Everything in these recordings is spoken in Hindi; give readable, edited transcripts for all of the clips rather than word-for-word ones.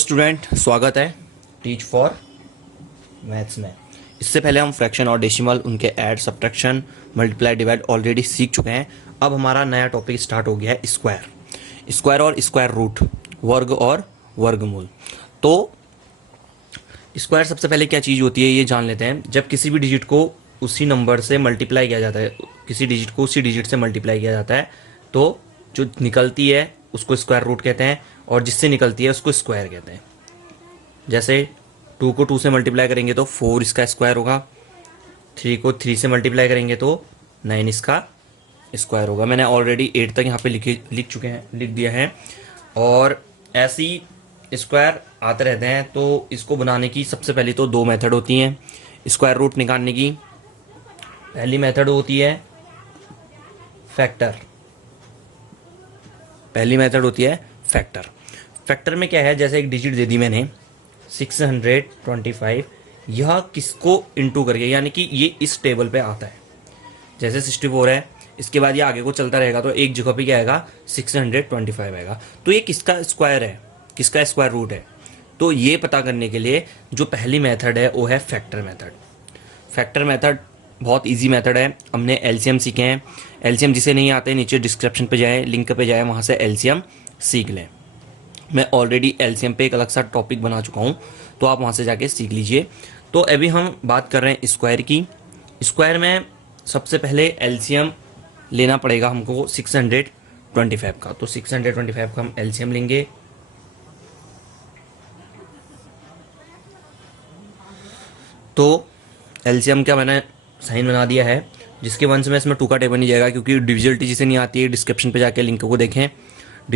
स्टूडेंट, स्वागत है टीच फॉर मैथ्स में। इससे पहले हम फ्रैक्शन और डेसिमल, उनके add, subtraction, multiply, divide already सीख चुके हैं। अब हमारा नया टॉपिक स्टार्ट हो गया है स्क्वायर। स्क्वायर और स्क्वायर रूट, वर्ग और वर्गमूल। तो स्क्वायर सबसे पहले क्या चीज़ होती है ये जान लेते हैं। जब किसी भी डिजिट को उसी नंबर से मल्टीप्लाई किया जाता है, किसी डिजिट को उसी डिजिट से मल्टीप्लाई किया जाता है, तो जो निकलती है उसको स्क्वायर रूट कहते हैं, और जिससे निकलती है उसको स्क्वायर कहते हैं। जैसे 2 को 2 से मल्टीप्लाई करेंगे तो 4 इसका स्क्वायर होगा, 3 को 3 से मल्टीप्लाई करेंगे तो 9 इसका स्क्वायर होगा। मैंने ऑलरेडी 8 तक यहाँ पे लिख दिया है। और ऐसी स्क्वायर आते रहते हैं। तो इसको बनाने की सबसे पहले तो 2 मेथड होती हैं स्क्वायर रूट निकालने की। पहली मेथड होती है फैक्टर। फैक्टर में क्या है, जैसे एक डिजिट दे दी मैंने 625, यह किसको इंटू करके, यानी कि ये इस टेबल पे आता है। जैसे 64 है, इसके बाद ये आगे को चलता रहेगा तो एक जगह पे क्या आएगा, 625 आएगा। तो ये किसका स्क्वायर है, किसका स्क्वायर रूट है। तो ये पता करने के लिए जो पहली मेथड है वो है फैक्टर मेथड। फैक्टर मेथड बहुत इजी मेथड है। हमने एलसीएम सीखे हैं। एलसीएम जिसे नहीं आते नीचे डिस्क्रिप्शन पे जाएं, लिंक पे जाएं, वहाँ से एलसीएम सीख लें। मैं ऑलरेडी एलसीएम पे एक अलग सा टॉपिक बना चुका हूँ, तो आप वहाँ से जाके सीख लीजिए। तो अभी हम बात कर रहे हैं स्क्वायर की। स्क्वायर में सबसे पहले एलसीएम लेना पड़ेगा हमको 625 का। तो 625 का हम एलसीएम लेंगे। तो एलसीएम क्या मैंने साइन बना दिया है, जिसके वंश में इसमें 2 का टेबल नहीं जाएगा, क्योंकि डिविजिबिलिटी जिसे नहीं आती है डिस्क्रिप्शन पे जाके लिंक को देखें।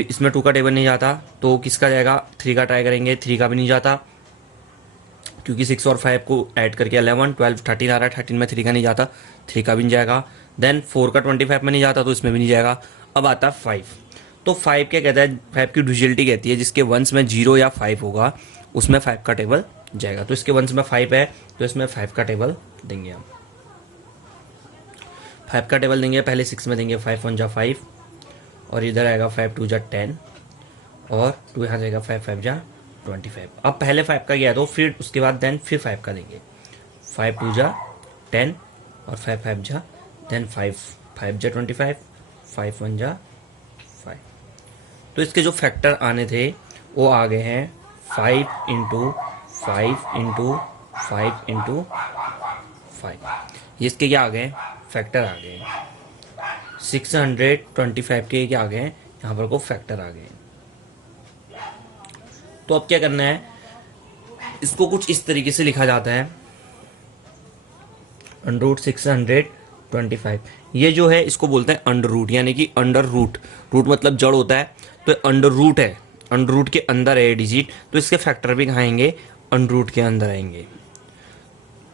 इसमें 2 का टेबल नहीं जाता तो किसका जाएगा, 3 का ट्राई करेंगे, 3 का भी नहीं जाता, क्योंकि 6 और 5 को ऐड करके 11, 12, 13 आ रहा है। 13 में 3 का नहीं जाता, 3 का भी नहीं जाएगा। देन 4 का 25 में नहीं जाता तो इसमें भी नहीं जाएगा। अब आता है 5। तो 5 क्या कहता है, 5 की डिविजिबिलिटी कहती है जिसके वंश में 0 या 5 होगा उसमें 5 का टेबल जाएगा। तो इसके वंश में 5 है तो इसमें 5 का टेबल देंगे हम। 5 का टेबल देंगे, पहले 6 में देंगे 5 1 जा 5, और इधर आएगा 5 2 जा 10, और 2 यहाँ जाएगा 5 5 जा 25। अब पहले 5 का गया तो फिर उसके बाद देन फिर 5 का देंगे, 5 2 जा 10, और 5 5 जा देन 5 5 जा 25, 5 1 जा 5। तो इसके जो फैक्टर आने थे वो आ गए हैं 5 इंटू 5 इंटू 5 इंटू 5। ये इसके क्या आ गए, फैक्टर आ गए। 625 के क्या आ गए, यहाँ पर को फैक्टर आ गए। तो अब क्या करना है, इसको कुछ इस तरीके से लिखा जाता है अंडर रूट 625। ये जो है इसको बोलते हैं अंडर रूट, यानी कि अंडर रूट, रूट मतलब जड़ होता है, तो अंडर रूट है, अंडर रूट के अंदर है ये डिजिट, तो इसके फैक्टर भी कहाँ आएंगे, अंडर रूट के अंदर आएंगे।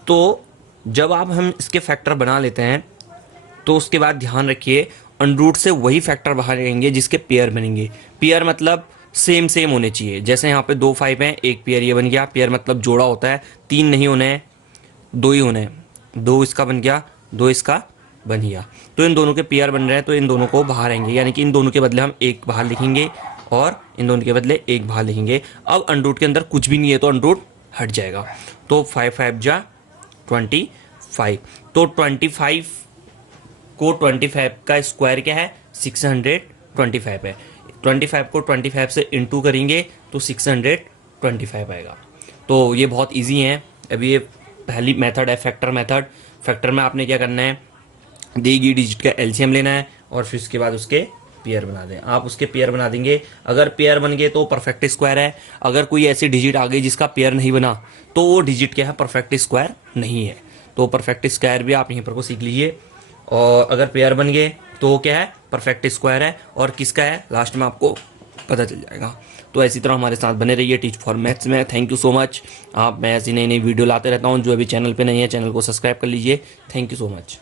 तो जब आप हम इसके फैक्टर बना लेते हैं तो उसके बाद ध्यान रखिए अंडर रूट से वही फैक्टर बाहर आएंगे जिसके पेयर बनेंगे। पेयर मतलब सेम होने चाहिए। जैसे यहाँ पे 2 5 हैं, एक पेयर ये बन गया। पेयर मतलब जोड़ा होता है, 3 नहीं होने हैं, 2 ही होने हैं। 2 इसका बन गया, 2 इसका बन गया। तो इन दोनों के पेयर बन रहे हैं तो इन दोनों को बाहर आएंगे, यानी कि इन दोनों के बदले हम एक बाहर लिखेंगे और इन दोनों के बदले एक बाहर लिखेंगे। अब अंडर रूट के अंदर कुछ भी नहीं है तो अंडर रूट हट जाएगा। तो 5 5 जा 25। तो 25 को 25 का स्क्वायर क्या है, 625 है। 25 को 25 से इंटू करेंगे तो 625 आएगा। तो ये बहुत इजी है। अभी ये पहली मेथड है फैक्टर मेथड। फैक्टर में आपने क्या करना है, दी गई डिजिट का एलसीएम लेना है और फिर उसके बाद उसके पेयर बना दें। आप उसके पेयर बना देंगे, अगर पेयर बन गए तो परफेक्ट स्क्वायर है। अगर कोई ऐसी डिजिट आ गई जिसका पेयर नहीं बना तो वो डिजिट क्या है, परफेक्ट स्क्वायर नहीं है। तो परफेक्ट स्क्वायर भी आप यहीं पर को सीख लीजिए। और अगर पेयर बन गए तो क्या है, परफेक्ट स्क्वायर है, और किसका है लास्ट में आपको पता चल जाएगा। तो ऐसी तरह हमारे साथ बने रहिए टीच फॉर मैथ्स में। Thank you so much. मैं ऐसी नई वीडियो लाते रहता हूँ। जो अभी चैनल पे नहीं है चैनल को सब्सक्राइब कर लीजिए। Thank you so much.